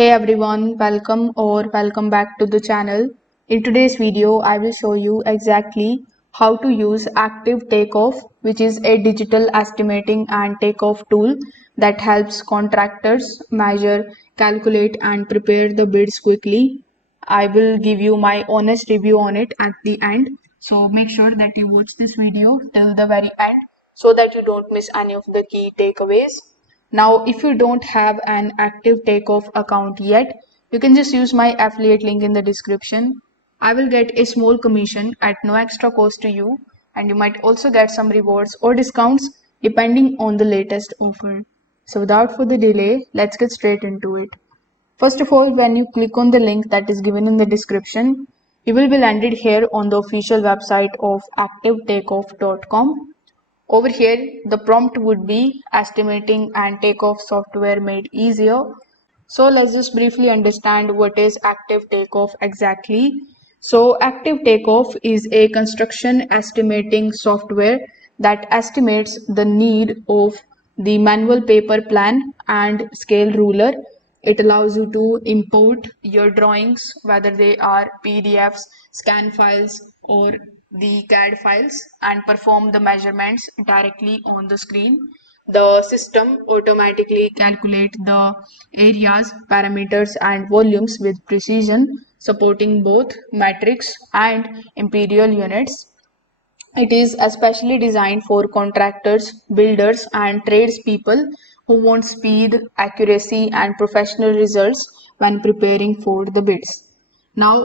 Hey everyone, welcome back to the channel. In today's video, I will show you exactly how to use Active Takeoff, which is a digital estimating and takeoff tool that helps contractors measure, calculate, and prepare the bids quickly. I will give you my honest review on it at the end. So make sure that you watch this video till the very end so that you don't miss any of the key takeaways. Now, if you don't have an active takeoff account yet, you can just use my affiliate link in the description. I will get a small commission at no extra cost to you, and you might also get some rewards or discounts depending on the latest offer. So, without further delay, let's get straight into it. First of all, when you click on the link that is given in the description, you will be landed here on the official website of activetakeoff.com. Over here, the prompt would be estimating and takeoff software made easier. So let's just briefly understand what is Active Takeoff exactly. So Active Takeoff is a construction estimating software that estimates the need of the manual paper plan and scale ruler. It allows you to import your drawings, whether they are PDFs, scan files, or the CAD files, and perform the measurements directly on the screen. The system automatically calculates the areas, parameters, and volumes with precision, supporting both metrics and imperial units. It is especially designed for contractors, builders, and tradespeople who want speed, accuracy, and professional results when preparing for the bids. Now,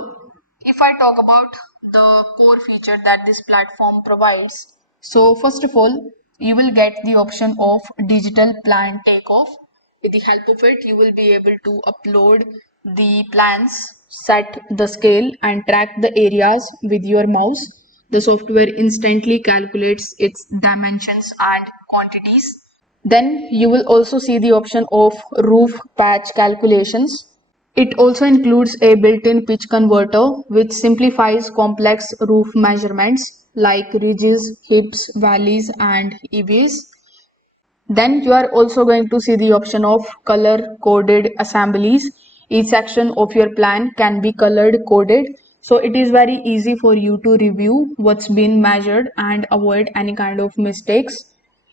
if I talk about the core feature that this platform provides, so first of all, you will get the option of digital plan takeoff. With the help of it, you will be able to upload the plans, set the scale, and track the areas with your mouse. The software instantly calculates its dimensions and quantities. Then you will also see the option of roof patch calculations. It also includes a built-in pitch converter which simplifies complex roof measurements like ridges, hips, valleys, and eaves. Then you are also going to see the option of color coded assemblies. Each section of your plan can be colored coded, so it is very easy for you to review what's been measured and avoid any kind of mistakes.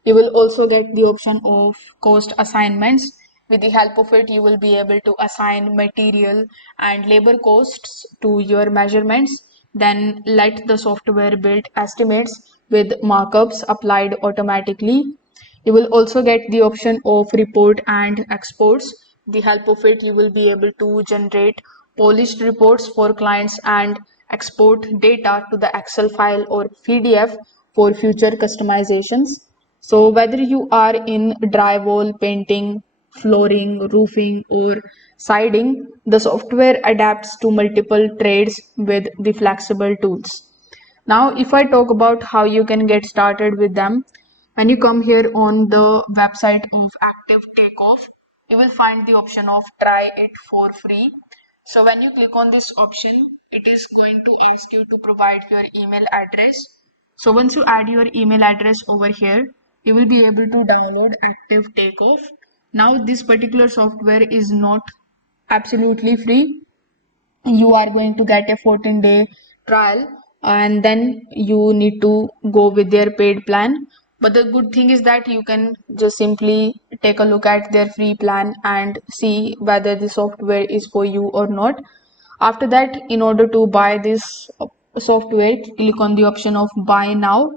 You will also get the option of cost assignments. With the help of it, you will be able to assign material and labor costs to your measurements, then let the software build estimates with markups applied automatically. You will also get the option of report and exports. With the help of it, you will be able to generate polished reports for clients and export data to the Excel file or PDF for future customizations. So whether you are in drywall, painting, flooring, roofing, or siding, the software adapts to multiple trades with the flexible tools. Now, if I talk about how you can get started with them, when you come here on the website of Active Takeoff, you will find the option of try it for free. So when you click on this option, it is going to ask you to provide your email address. So once you add your email address over here, you will be able to download Active Takeoff. Now this particular software is not absolutely free. You are going to get a 14-day trial, and then you need to go with their paid plan. But the good thing is that you can just simply take a look at their free plan and see whether the software is for you or not. After that, in order to buy this software, click on the option of buy now.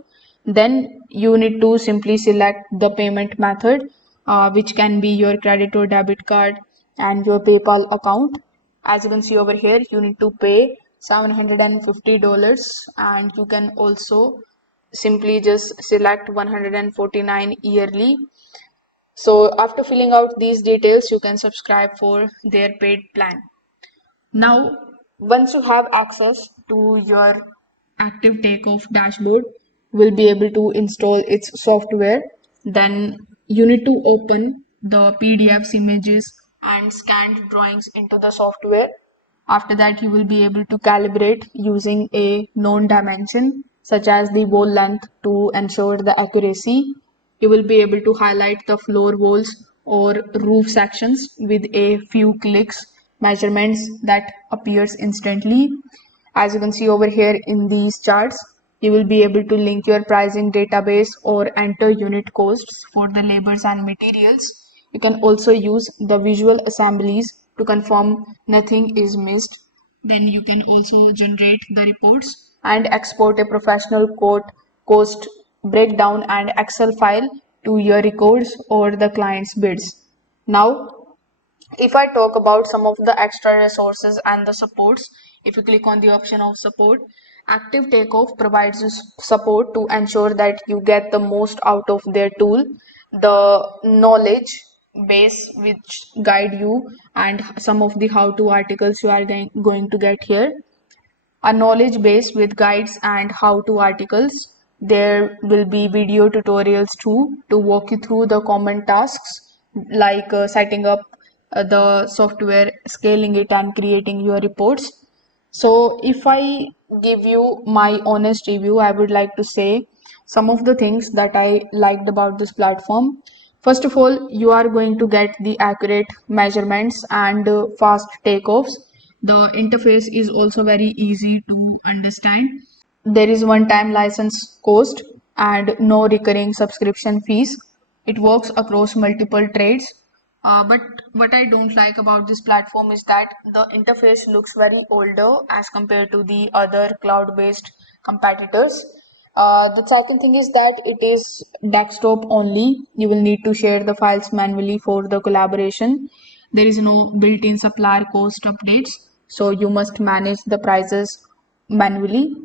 Then you need to simply select the payment method, which can be your credit or debit card and your PayPal account. As you can see over here, you need to pay $750, and you can also simply just select 149 yearly. So after filling out these details, you can subscribe for their paid plan. Now, once you have access to your Active Takeoff dashboard, you will be able to install its software. Then you need to open the PDFs, images, and scanned drawings into the software. After that, you will be able to calibrate using a known dimension, such as the wall length, to ensure the accuracy. You will be able to highlight the floor walls or roof sections with a few clicks measurements that appears instantly. As you can see over here in these charts, you will be able to link your pricing database or enter unit costs for the labors and materials. You can also use the visual assemblies to confirm nothing is missed. Then you can also generate the reports and export a professional cost breakdown and Excel file to your records or the client's bids. Now, if I talk about some of the extra resources and the supports, if you click on the option of support, Active Takeoff provides you support to ensure that you get the most out of their tool, the knowledge base which guide you, and some of the how-to articles you are going to get here, a knowledge base with guides and how-to articles. There will be video tutorials too to walk you through the common tasks like setting up the software, scaling it, and creating your reports. So, if I give you my honest review, I would like to say some of the things that I liked about this platform. First of all, you are going to get the accurate measurements and fast takeoffs. The interface is also very easy to understand. There is one-time license cost and no recurring subscription fees. It works across multiple trades. But what I don't like about this platform is that the interface looks very older as compared to the other cloud-based competitors. The second thing is that it is desktop only. You will need to share the files manually for the collaboration. There is no built-in supplier cost updates, so you must manage the prices manually.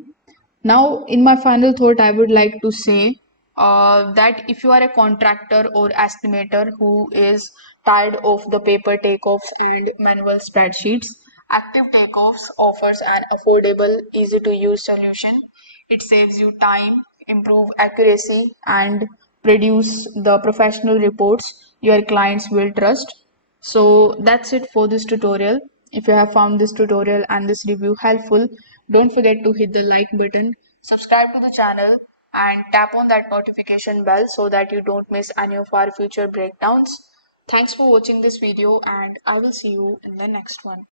Now, in my final thought, I would like to say that if you are a contractor or estimator who is tired of the paper takeoffs and manual spreadsheets, Active Takeoffs offers an affordable, easy to use solution. It saves you time, improve accuracy, and produce the professional reports your clients will trust. So that's it for this tutorial. If you have found this tutorial and this review helpful, don't forget to hit the like button, subscribe to the channel, and tap on that notification bell so that you don't miss any of our future breakdowns. Thanks for watching this video, and I will see you in the next one.